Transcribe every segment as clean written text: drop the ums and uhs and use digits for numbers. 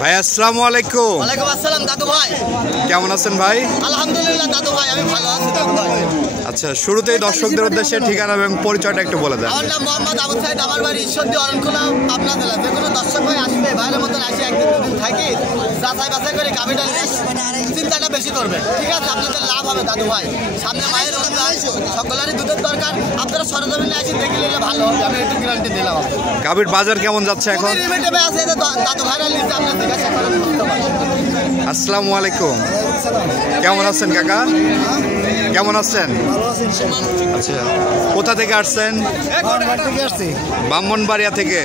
ভাই আসসালামু আলাইকুম। ওয়ালাইকুম আসসালাম দাদু ভাই। কেমন আছেন ভাই? আলহামদুলিল্লাহ দাদু ভাই, আমি ভালো আছি দাদু ভাই। আচ্ছা, শুরুতেই দর্শকদের উদ্দেশ্যে ঠিকানা এবং পরিচয়টা একটু বলে দেন। আমার নাম মোহাম্মদ আবু সাইদ, আমার বাড়ি ঈশ্বরদী অরণখোলা, পাবনা জেলা। যে কোনো দর্শক ভাই আসবে, ভাইয়ের মতন আসে একদিন দুদিন থাকি, যাচাই বাছাই করে গাভিটা চিন্তাটা বেশি করবে, ঠিক আছে? আপনাদের লাভ হবে দাদু ভাই। সামনে মায়ের রমজান, সকলেরই দুধের দরকার। আপনারা সরজমিনে আসে দেখে নিলে ভালো হবে, আমি একটু গ্যারান্টি দিলাম। গাভির বাজার কেমন যাচ্ছে এখন? আছে দাদু ভাইরা লিস্ট আপনার জিজ্ঞাসা করেন। আসসালামু আলাইকুম। কেমন আছেন কাকা? কেমন আছেন? আচ্ছা, কোথা থেকে আসছেন? ব্রাহ্মণবাড়িয়া থেকে।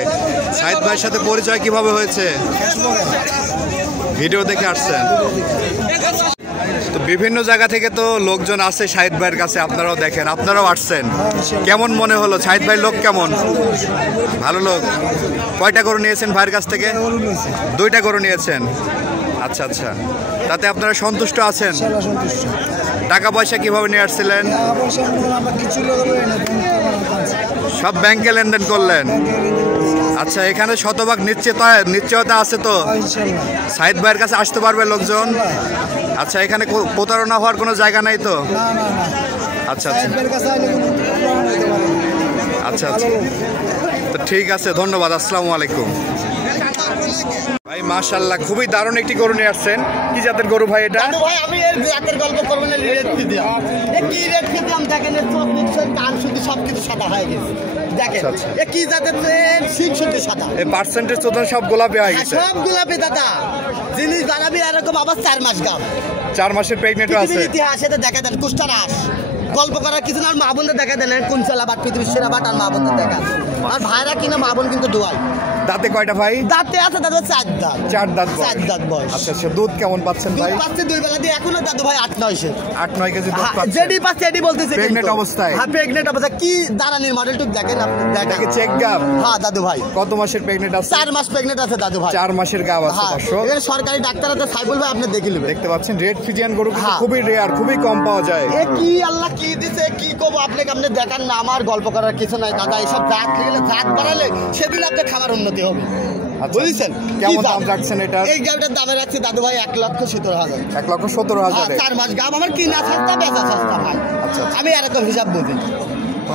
সাইদ ভাইয়ের সাথে পরিচয় কিভাবে হয়েছে? ভিডিও দেখে আসছেন তো? বিভিন্ন জায়গা থেকে তো লোকজন আসে শাহিদ ভাইয়ের কাছে, আপনারাও দেখেন, আপনারাও আসছেন। কেমন মনে হলো? শাহিদ ভাইয়ের লোক কেমন? ভালো লোক। কয়টা গরু নিয়েছেন ভাইয়ের কাছ থেকে? 2টা গরু নিয়েছেন। আচ্ছা আচ্ছা, তাতে আপনারা সন্তুষ্ট আছেন? টাকা পয়সা কিভাবে নিয়ে আসছিলেন? সব ব্যাংকে লেনদেন করলেন? আচ্ছা, এখানে শতভাগ নিশ্চয়তা আছে তো? শাহিদ ভাইয়ের কাছে আসতে পারবে লোকজন? আচ্ছা, এখানে প্রতারণা হওয়ার কোনো জায়গা নাই তো? আচ্ছা আচ্ছা আচ্ছা আচ্ছা, তো ঠিক আছে, ধন্যবাদ। আসসালামু আলাইকুম। ভাই মাশাআল্লাহ, খুবই দারুণ একটি গরু নিয়ে আসছেন। কি জাতের গরু ভাই এটা? ভাই আমি এর জাতের গল্প করব না, রেড ফিদিয়াম। কি রেড ফিদিয়াম দেখেন, এর চোখ নিশ্চয় কান শুধু সবকিছু সাদা হয়ে গেছে। দেখেন এ কি জাতের, সিং শুধু সাদা। এই পার্সেন্টেজ তো সব গোলাপি হয়ে গেছে। সব গোলাপি দাদা, জিনিস বানাবি এরকম। আবার 4 মাস গাব, 4 মাসের প্রেগনেন্টও আছে। ইতিহাসে দেখা দেন কুষ্টার আস গল্প করার কিছু না। আর মা বোনদের দেখা দেন কোন চালা বাট, পৃথিবীর সেরা বাট। আর মা বোনদের দেখা, আর ভাইরা কিনা মা বোন কিন্তু দোয়াই। দাঁতে কয়টা ভাই? দাঁতে আছে দাদু 4 দাঁত। 4 দাঁত। 4 দাঁত বয়স। আচ্ছা আচ্ছা, দুধ কেমন পাচ্ছেন ভাই? দুধ পাচ্ছে 2 বেলা দিয়ে, এখনো দাদু ভাই 8-9 কেজি দুধ পাচ্ছে। যেডি পাচ্ছে এডি বলতেছে প্রেগনেন্ট অবস্থায়। হ্যাঁ, প্রেগনেন্ট অবস্থায়। কি দাঁড়ানির মডেলটুক দেখেন আপনি, দেখেন চেক গাব। হ্যাঁ দাদু ভাই। কত মাসের প্রেগনেন্ট আছে? 4 মাস প্রেগনেন্ট আছে দাদু ভাই। 4 মাসের গাব আছে দর্শক। এর সরকারি ডাক্তার আছে সাইফুল ভাই, আপনি দেখে নেবেন। দেখতে পাচ্ছেন রেড ফিজিয়ান গরু খুবই রেয়ার, খুবই কম পাওয়া যায়। এ কি আল্লাহ কি দিছে, কি কব আপনাকে, আপনি দেখান না। আমার গল্প করার কিছু নাই দাদা। এইসব জাত গেলে, জাত বাড়ালে সেদিন আপনার খাবার উন্নতি হবে, বুঝছেন? কেমন দাম রাখছেন এটা? এই গাড়িটার দামে রাখছি দাদু ভাই 1,17,000। 1,17,000। 4 মাস গাব আমার, কিনা সস্তা বেচা সস্তা ভাই। আমি এরকম হিসাব বুঝি,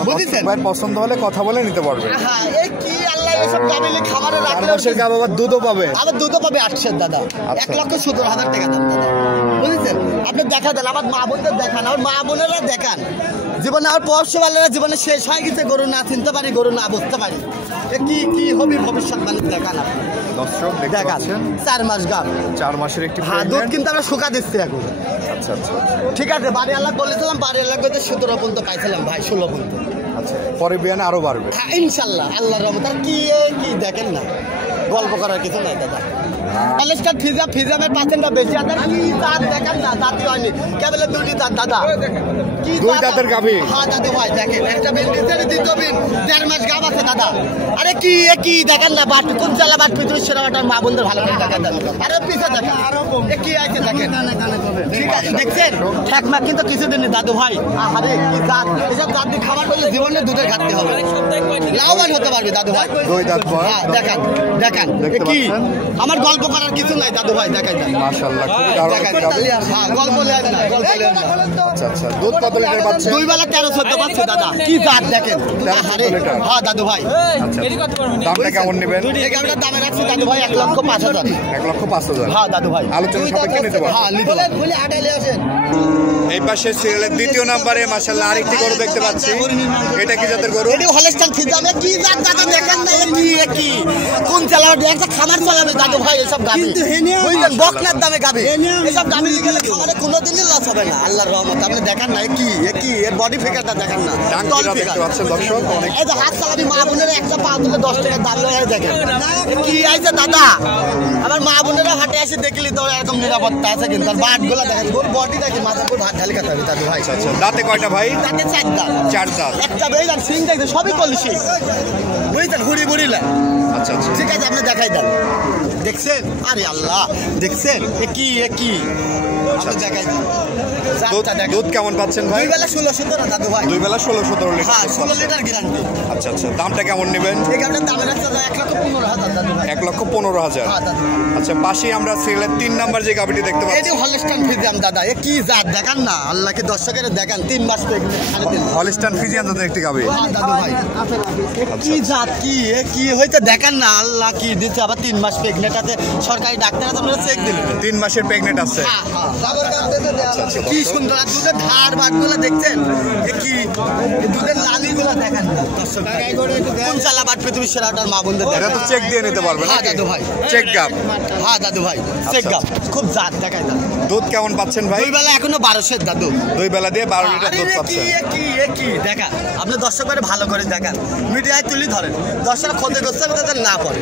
বুঝেছেন? ভাই পছন্দ হলে কথা বলে নিতে পারবে। হ্যাঁ, এই কি আল্লাহ এসব গাবিলে খাবারে রাখলে 4 মাসের গাব আবার দুধও পাবে। আবার দুধও পাবে 800 দাদা। 1,17,000 টাকা দাম দাদা, বুঝেছেন? আপনি দেখা দেন, আমার মা বোনদের দেখান, আমার মা বোনেরা দেখান। জীবনে আর পরশুবালেরা জীবনে শেষ হয়ে গেছে, গরু না চিনতে পারি, গরু না বুঝতে পারি। কি কি হবে ভবিষ্যৎ মানে দেখান আপনি। দর্শক দেখতে পাচ্ছেন 4 মাস গাব, 4 মাসের একটি দুধ কিন্তু আমরা শুকা দিচ্ছি এখন। আচ্ছা আচ্ছা, ঠিক আছে। বাড়ি আল্লাহ বলেছিলাম, বাড়ি আল্লাহ করতে 17 পর্যন্ত পাইছিলাম ভাই, 16 পর্যন্ত। আচ্ছা, পরে বিয়ানে আরো বাড়বে ইনশাল্লাহ, আল্লাহর রহমত। আর কি কি দেখেন না, গল্প করার কিছু নাই দাদা। ফিজামের পার্সেন্টটা বেশি আছে। কি দাঁত দেখেন না, দাঁত হয়নি কেবল 2টি দাঁত দাদা। কি 2 দাঁতের গাভী? হ্যাঁ দাদু ভাই দেখেন, একটা বিন দিতে, দ্বিতীয় বিন 1.5 মাস গাব আছে দাদা। আরে কি কি দেখেন না, বাট কোন চালা বাট, পৃথিবীর সেরা বাটার মা বোনদের ভালো করে দেখা দেন। আরে পিছে দেখেন কি আছে দেখেন, ঠিক আছে দেখছেন? ঠেকমা কিন্তু কিছুদিন দাদু ভাই। আরে কি দাঁত, এসব দাঁত দিয়ে খাবার করলে জীবনে দুধের ঘাটতে হবে, লাভবান হতে পারবে দাদু ভাই। 2 দাঁত বয়স। হ্যাঁ দেখেন দেখেন কি, আমার গল্প করার কিছু নাই দাদু ভাই, দেখাই দেন। মাশাআল্লাহ, খুব দারুণ গাভী। হ্যাঁ, গল্প লেন না, গল্প লেন না। আচ্ছা আচ্ছা, দুধ কত লিটার পাচ্ছে? 2 বেলা 13-14 পাচ্ছে দাদা। কি দাঁত দেখেন। হ্যাঁ দাদু ভাই। আচ্ছা, দামটা কেমন নেবেন? এই গাড়িটার দামে রাখছি দাদু ভাই 1,05,000। 1,05,000। হ্যাঁ দাদু ভাই, আলোচনা সাপেক্ষে নিতে পারবেন। হ্যাঁ নিতে পারবেন। বলে আটাইলে আসেন। এই পাশে সিরিয়ালের 2য় নম্বরে মাশাআল্লাহ আরেকটি গরু দেখতে পাচ্ছি। এটা কি জাতের গরু? এটি হলস্টাইন ফিজিয়াম। কি জাত দাদা দেখেন না, কি কোন চালাবে, একটা খামার চালাবে দাদু ভাই। এসব গাবি বুঝলেন, বকনার দামে গাবি। এসব গাবি গেলে খামারে কোনোদিনই লস হবে না, আল্লাহর রহমত। আপনি দেখেন না কি এর বডি ফিগারটা দেখেন না, ডাঙ্গিটা দেখতে পাচ্ছেন দর্শক। অনেক এই যে হাত চালাবি মা বোনেরা একটা পা তুলে 10 টাকা দাম লয়ে দেখেন কি আইছে দাদা। আমার মা বোনেরা হাটে এসে দেখলি তো এরকম নিরাপত্তা আছে, কিন্তু আর বাটগুলো দেখেন, গোল বডি দেখি, মাথা পুরো ঢালি কাটা হবে দাদু ভাই। আচ্ছা, দাঁতে কয়টা ভাই? দাঁতে 4 দাঁত। 4 দাঁত। একটা বেইজান সিং দেখতে সবই কলিশি, বুঝছেন? হুড়ি বুড়িলা। আচ্ছা আচ্ছা, ঠিক আছে, আপনি দেখাই দেন। দেখছেন? আরে আল্লাহ দেখছেন, এ কি দেখাই দুধ কেমন পাচ্ছেন ভাই? দুই বেলা 16-17 না দাদু ভাই, দুই বেলা 16-17 লিটার। হ্যাঁ 16 লিটার গ্যারান্টি। আচ্ছা আচ্ছা, দামটা কেমন নেবেন? এই গাবিটার দাম রাখছে 1,15,000 দাদু ভাই। 1,15,000। হ্যাঁ দাদু। আচ্ছা, পাশেই আমরা সিরিয়ালের 3 নাম্বার যে গাবিটি দেখতে এই পাচ্ছি, যে হলস্টাইন ফ্রিজিয়ান দাদা, এ কি জাত দেখান না, আল্লাহকে দর্শকের দেখান, 3 মাস প্রেগন্যান্ট, 3.5 হলস্টাইন ফ্রিজিয়ান জাতের একটি গাবি। হ্যাঁ দাদু ভাই, কি জাত, কি এ কি হইতে দেখান না, আল্লাহ কি দিচ্ছে, আবার 3 মাস প্রেগন্যান্ট আছে, সরকারি ডাক্তার আছে, আপনারা চেক দিলেন। 3 মাসের প্রেগনেন্ট আছে। কি সুন্দর, আর দুধের ধার বাটগুলো দেখছেন, এ কি দুধের লালিগুলো দেখান না দর্শক, কোন চালা বাট পৃথিবীর সেরাটার মা বন্ধু। এটা তো চেক দিয়ে নিতে পারবেন। হ্যাঁ দাদু ভাই, চেক গাব। হ্যাঁ দাদু ভাই, চেক গাব, খুব জাত দেখায় দাদু। দুধ কেমন পাচ্ছেন ভাই? দুই বেলা এখনো 1200 দাদু। দুই বেলা দিয়ে 12 লিটার দুধ পাচ্ছেন। কি দেখা, আপনি দর্শক ভালো করে দেখান, মিডিয়ায় তুলি ধরেন, দর্শক খোঁজে করছে তাদের না পড়ে,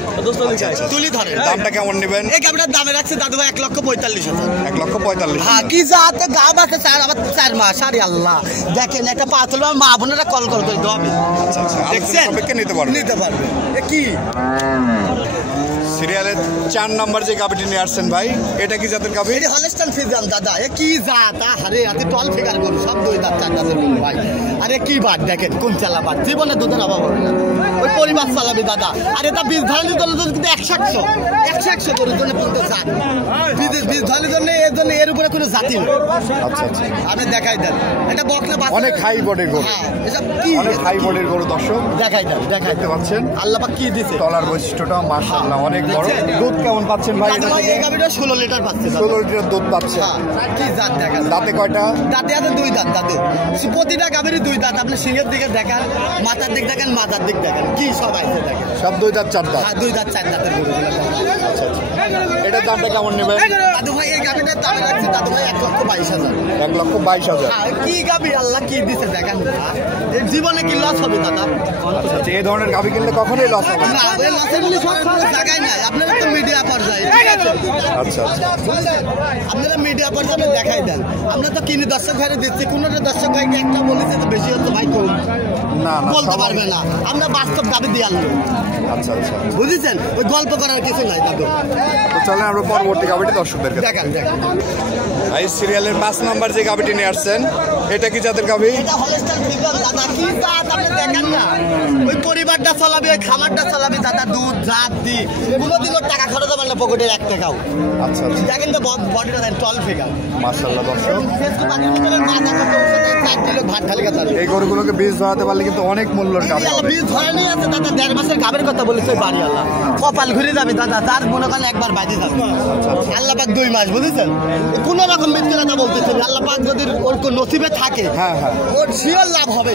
তুলি ধরেন। দামটা কেমন নেবেন? এই গাবিটার দামে রাখছে দাদু ভাই 1,45,000। 1,45,000। হ্যাঁ, কি জাতে গাব আছে, আবার 4 মাস। আরে আল্লাহ, দেখেন একটা পাতল মা বোনেরা কল করে দিতে হবে। আচ্ছা আচ্ছা, দেখছেন, নিতে পারবেন। নিতে পারবে। এ কি সিরিয়ালের 4 নাম্বার যে গাবিটি নিয়ে আসছেন ভাই, এটা কি জাতের গাবি? এই হলস্টাইন ফ্রিজিয়ান দাদা, এ কি জাত, আরে আতে টল ফিগার গরু, সব দুই দাঁত 4 দাঁতের গরু ভাই। আরে কি বাট দেখেন, কোন চালা বাট, জীবনে দুধের অভাব হবে না, ওই পরিবার চালাবি দাদা। আরে তা বীজ ধরনের জন্য কিন্তু 100 গরুর জন্য কিন্তু জাত, বীজ ধরনের জন্য এর জন্য এর উপরে কোনো জাতি নেই। আচ্ছা আচ্ছা, আপনি দেখাই দেন, এটা বকনা বাচ্চা, অনেক হাই বডির গরু। হ্যাঁ, এসব কি অনেক হাই বডির গরু দর্শক দেখাই দেন, দেখতে পাচ্ছেন। আল্লাহ পাক কি দিছে, তলার বৈশিষ্ট্যটা মাশাআল্লাহ অনেক বড়। দুধ কেমন পাচ্ছেন ভাই? এটা থেকে এই গাবিটা 16 লিটার পাচ্ছে দাদা। 16 লিটার দুধ পাচ্ছে। হ্যাঁ, কি জাত দেখান, দাঁতে কয়টা? দাঁতে আছে 2 দাঁত দাদু, প্রতিটা গাবিরই 2 দাঁত। আপনি সিংহের দিকে দেখান, মাথার দিক দেখেন, মাথার দিক দেখেন, কি সব আছে দেখেন, সব 2 দাঁত 4 দাঁত। হ্যাঁ 2 দাঁত 4 দাঁতের গরু। আচ্ছা আচ্ছা, এটার দামটা কেমন নেবেন? দাদু ভাই এই গাবিটার দাম রাখছে দাদু ভাই 1,22,000। 1,22,000। হ্যাঁ, কি গাবি, আল্লাহ কি দিছে দেখেন না, এর জীবনে কি লস হবে দাদা? আচ্ছা আচ্ছা, এই ধরনের গাবি কিনলে কখনোই লস হবে না। না, ওই লসের গুলি সব কোনো জায়গায় নাই, আপনারা তো মিডিয়া পর্যায়ে, ঠিক আছে? আচ্ছা আচ্ছা, আপনারা মিডিয়া পর্যায়ে দেখাই দেন, আমরা তো কিনে দর্শক ভাইরে দিচ্ছি, কোনোটা দর্শক ভাইকে একটা বলেছে তো বেশি হচ্ছে ভাই, কম না না বলতে পারবে না, আমরা বাস্তব দাবি দিয়ে আনলো। আচ্ছা আচ্ছা, বুঝেছেন, ওই গল্প করার কিছু নাই দাদু। তো চলেন আমরা পরবর্তী গাবিটি দর্শকদেরকে দেখেন দেখেন, এই সিরিয়ালের 5 নাম্বার যে গাবিটি নিয়ে আসছেন, এটা কি জাতের গাবি? এটা হলস্টাইন ফ্রিজিয়ান দাদা, কি জাত আপনি দেখেন না, ওই পরিবারটা চালাবি, ওই খামারটা চালাবি দাদা, দুধ জাত দি, কোনোদিনও টাকা খরচ হবে না পকেটে 1 টাকাও। আচ্ছা আচ্ছা, দেখেন তো বডিটা দেন, টল ফিগার, মাশাআল্লাহ দর্শক। ভাত খালি কথা, এই গরুগুলোকে বীজ ধরাতে পারলে কিন্তু অনেক মূল্যের গাবি হবে। বীজ ধরে নিয়ে আছে দাদা, 1.5 মাসের গাবের কথা বলেছে বাড়ি আল্লাহ, কপাল ঘুরে যাবে দাদা, তার মনে করেন একবার বাজে যাবে। আল্লাহ পাক 2 মাস, বুঝেছেন, কোন রকম মিথ্যে কথা বলতেছে, আল্লাহ পাক যদি ওর কোন নসিবে থাকে, হ্যাঁ হ্যাঁ, ওর শিওর লাভ হবে।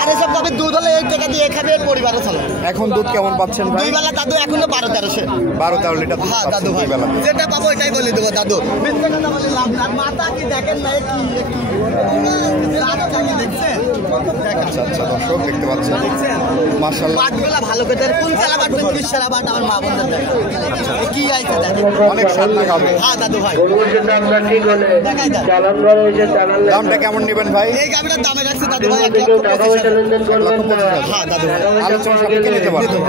আর এসব গাবের দুধ হলে 1 টাকা দিয়ে এখানে পরিবারে চলে। এখন দুধ কেমন পাচ্ছেন ভাই? 2 বেলা দাদু এখনো 12-1300। 12-13 লিটার দুধ হ্যাঁ পাচ্ছেন দাদু ভাই, দুই বেলাতে। যেটা পাবো এটাই বলে দেবো দাদু, মিথ্যে কথা বলে লাভ না। মাথা কি দেখেন না, দেখছেন? আচ্ছা আচ্ছা দর্শক, দেখতে পাচ্ছেন মাশাআল্লাহ, বাটগুলা ভালো করে দেন, কোন সেরা বাট পৃথিবীর সেরা বাট আমার মা বোনদের দেখেন, কি আইছে দেখেন, অনেক স্বাদ লাগাবে। হ্যাঁ দাদু ভাই, দেখাই দেন। দামটা কেমন নেবেন ভাই? এই গাবিটার দামে রাখছে দাদু ভাই 1,25,000। 1,25,000। হ্যাঁ দাদু ভাই, আলোচনা সাপেক্ষে নিতে পারবেন।